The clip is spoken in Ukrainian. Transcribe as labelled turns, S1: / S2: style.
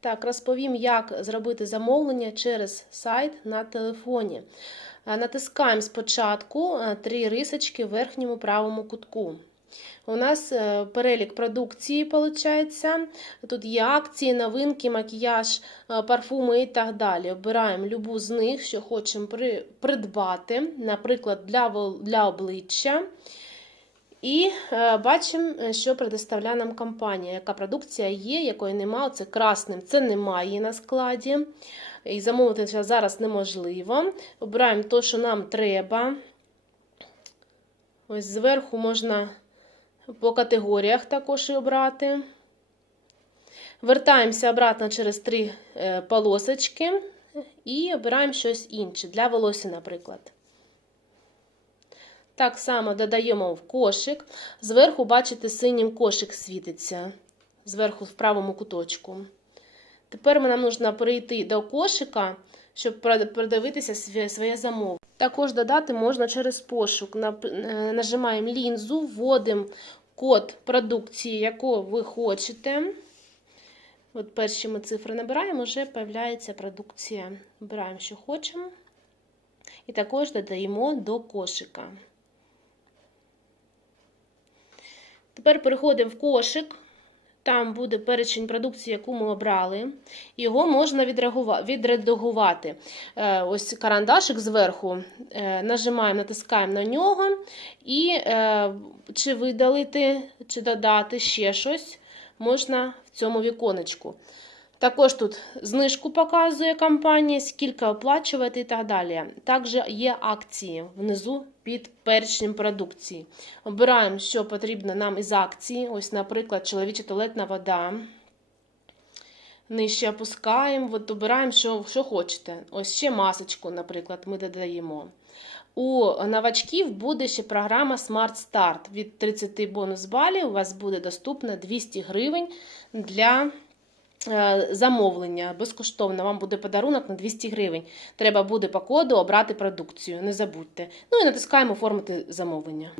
S1: Так, розповім, як зробити замовлення через сайт на телефоні. Е, Натискаємо спочатку е, три рисочки в верхньому правому кутку. У нас е, перелік продукції, виходить. Тут є акції, новинки, макіяж, парфуми і так далі. Обираємо любу з них, що хочемо придбати, наприклад, для обличчя. І е, бачимо, е, що предоставляє нам компанія, яка продукція є, якої немає. Це красним, це немає на складі. І замовити зараз неможливо. Обираємо те, що нам треба. Ось зверху можна по категоріях також і обрати. Вертаємося обратно через три е, полосочки і обираємо щось інше для волосся, наприклад. Так само додаємо в кошик. Зверху, бачите, синім кошик світиться. Зверху в правому куточку. Тепер нам потрібно перейти до кошика, щоб продивитися своє замовлення. Також додати можна через пошук. Е, Нажимаємо лінзу, вводимо код продукції, яку ви хочете. От перші ми цифри набираємо, вже з'являється продукція. Вибираємо, що хочемо. І також додаємо до кошика. Тепер переходимо в кошик. Там буде перечень продукції, яку ми обрали. Його можна відредагувати. Е, Ось карандашик зверху. Е, Нажимаємо, натискаємо на нього. І е, чи видалити, чи додати ще щось можна в цьому віконечку. Також тут знижку показує компанія, скільки оплачувати і так далі. Також є акції внизу під перечнем продукції. Обираємо, що потрібно нам із акції. Ось, наприклад, чоловіча туалетна вода. Нижче опускаємо, от обираємо, що, що хочете. Ось ще масочку, наприклад, ми додаємо. У новачків буде ще програма Smart Start. Від 30 бонус балів у вас буде доступно 200 гривень для замовлення. Безкоштовно вам буде подарунок на 200 гривень. Треба буде по коду обрати продукцію. Не забудьте. Ну і натискаємо оформити замовлення.